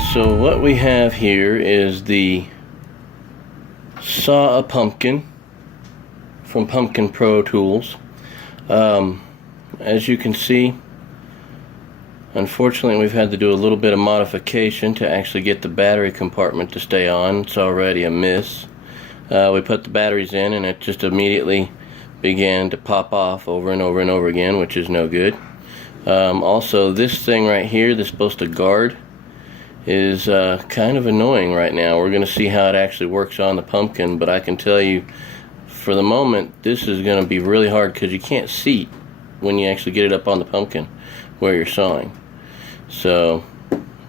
Alright, so what we have here is the Saw a Pumpkin from Pumpkin Pro Tools. As you can see, unfortunately we've had to do a little bit of modification to actually get the battery compartment to stay on. It's already a miss. We put the batteries in and it just immediately began to pop off over and over and over again, which is no good. Also, this thing right here that's supposed to guard is kind of annoying right now. We're going to see how it actually works on the pumpkin, but I can tell you for the moment this is going to be really hard because you can't see when you actually get it up on the pumpkin where you're sawing. So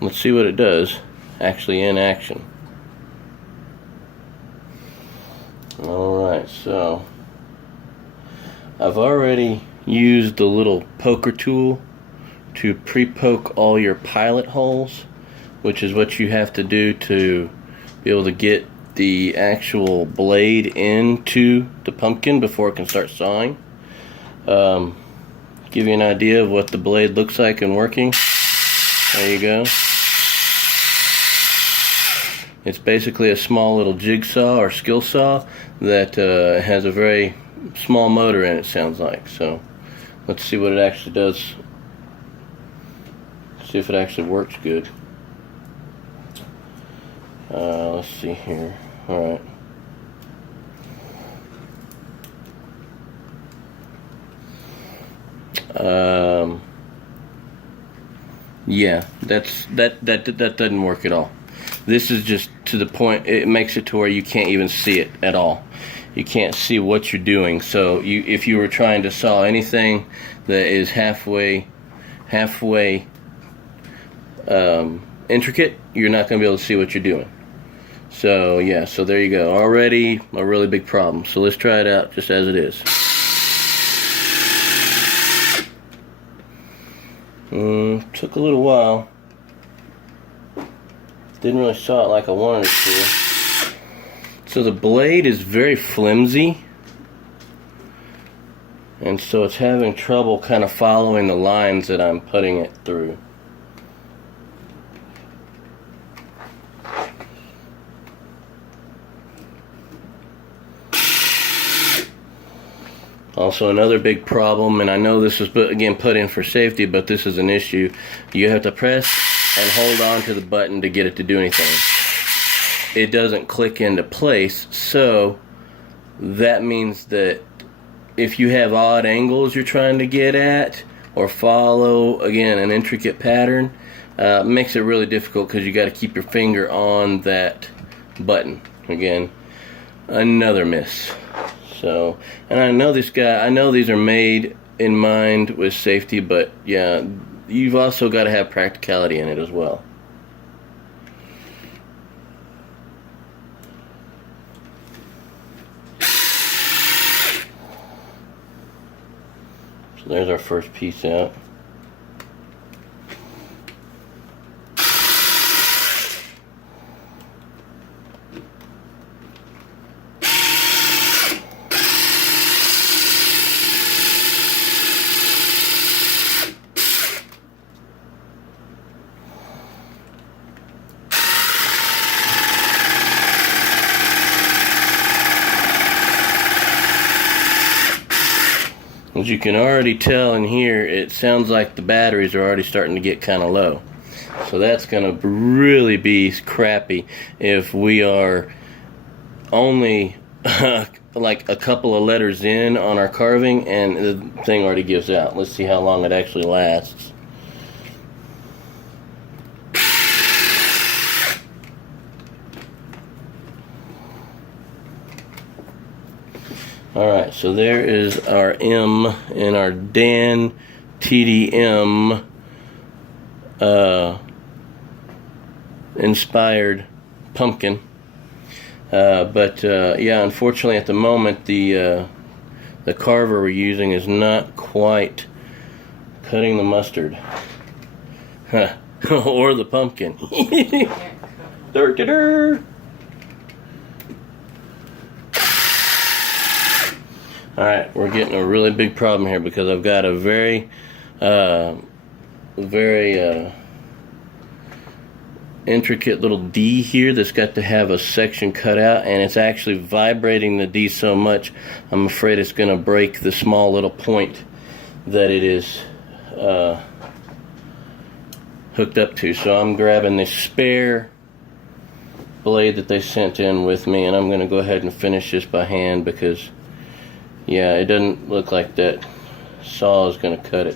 let's see what it does actually in action. Alright, so I've already used the little poker tool to pre-poke all your pilot holes, which is what you have to do to be able to get the actual blade into the pumpkin before it can start sawing. Give you an idea of what the blade looks like and working. There you go. It's basically a small little jigsaw or skill saw that has a very small motor in it, sounds like. So let's see what it actually does. See if it actually works good. Let's see here. Alright. Yeah, that doesn't work at all. This is just to the point, it makes it to where you can't even see it at all. You can't see what you're doing. So if you were trying to saw anything that is halfway intricate, you're not going to be able to see what you're doing. So yeah, so there you go. Already a really big problem. So let's try it out just as it is. Took a little while. Didn't really saw it like I wanted it to. So the blade is very flimsy, and so it's having trouble kind of following the lines that I'm putting it through. Also, another big problem, and I know this is again put in for safety, but this is an issue. You have to press and hold on to the button to get it to do anything. It doesn't click into place, so that means that if you have odd angles you're trying to get at or follow, again, an intricate pattern, makes it really difficult because you got to keep your finger on that button. Again, another miss. So, and I know these are made in mind with safety, but yeah, you've also got to have practicality in it as well. So there's our first piece out. As you can already tell in here, it sounds like the batteries are already starting to get kind of low. So that's going to really be crappy if we are only like a couple of letters in on our carving and the thing already gives out. Let's see how long it actually lasts. Alright, so there is our M in our Dan TDM inspired pumpkin. But yeah, unfortunately at the moment the carver we're using is not quite cutting the mustard. Or the pumpkin. Alright, we're getting a really big problem here because I've got a very intricate little D here that's got to have a section cut out, and it's actually vibrating the D so much I'm afraid it's going to break the small little point that it is hooked up to. So I'm grabbing the spare blade that they sent in with me, and I'm going to go ahead and finish this by hand because, yeah, it doesn't look like that saw is going to cut it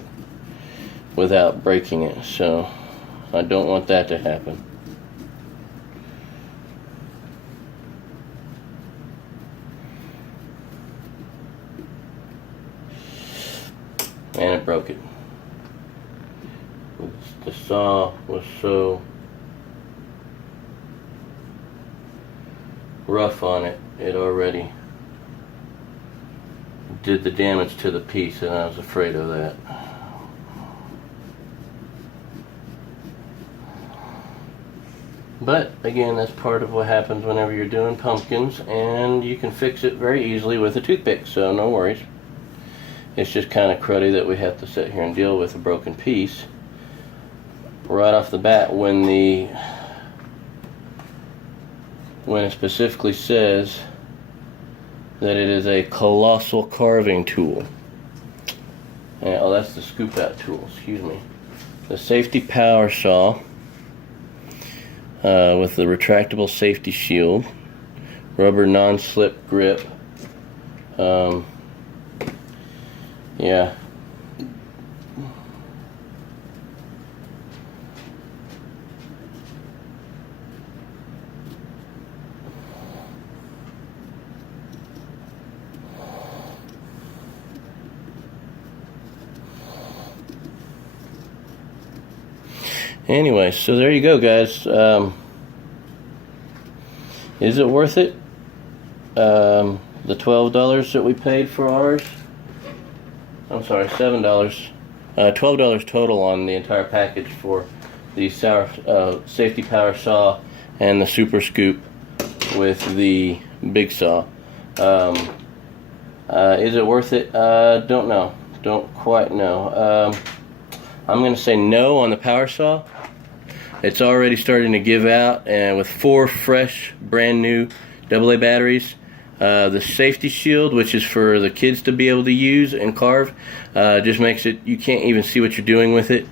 without breaking it, so I don't want that to happen. And it broke it. The saw was so rough on it, it already did the damage to the piece, and I was afraid of that. But again, that's part of what happens whenever you're doing pumpkins, and you can fix it very easily with a toothpick, so no worries. It's just kind of cruddy that we have to sit here and deal with a broken piece right off the bat when it specifically says that it is a colossal carving tool. And, oh, that's the scoop out tool, excuse me. The safety power saw with the retractable safety shield, rubber non-slip grip. Yeah. Anyway, so there you go, guys. Is it worth it? The $12 that we paid for ours? I'm sorry, $7. $12 total on the entire package for the safety power saw and the super scoop with the big saw. Is it worth it? Don't know. Don't quite know. I'm going to say no on the power saw. It's already starting to give out, and with 4 fresh, brand new AA batteries. The safety shield, which is for the kids to be able to use and carve, just makes it, you can't even see what you're doing with it.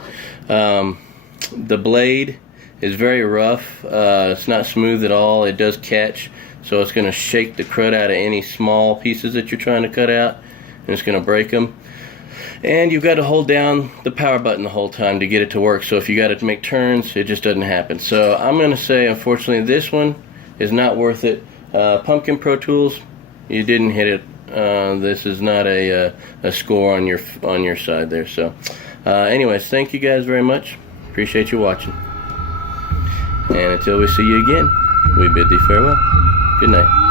The blade is very rough. It's not smooth at all. It does catch, so it's going to shake the crud out of any small pieces that you're trying to cut out, and it's going to break them. And you've got to hold down the power button the whole time to get it to work, so if you got to make turns, it just doesn't happen. So I'm going to say, unfortunately, this one is not worth it. Pumpkin Pro Tools, you didn't hit it. This is not a score on your side there. So anyways, thank you guys very much. Appreciate you watching. And until we see you again, we bid thee farewell. Good night.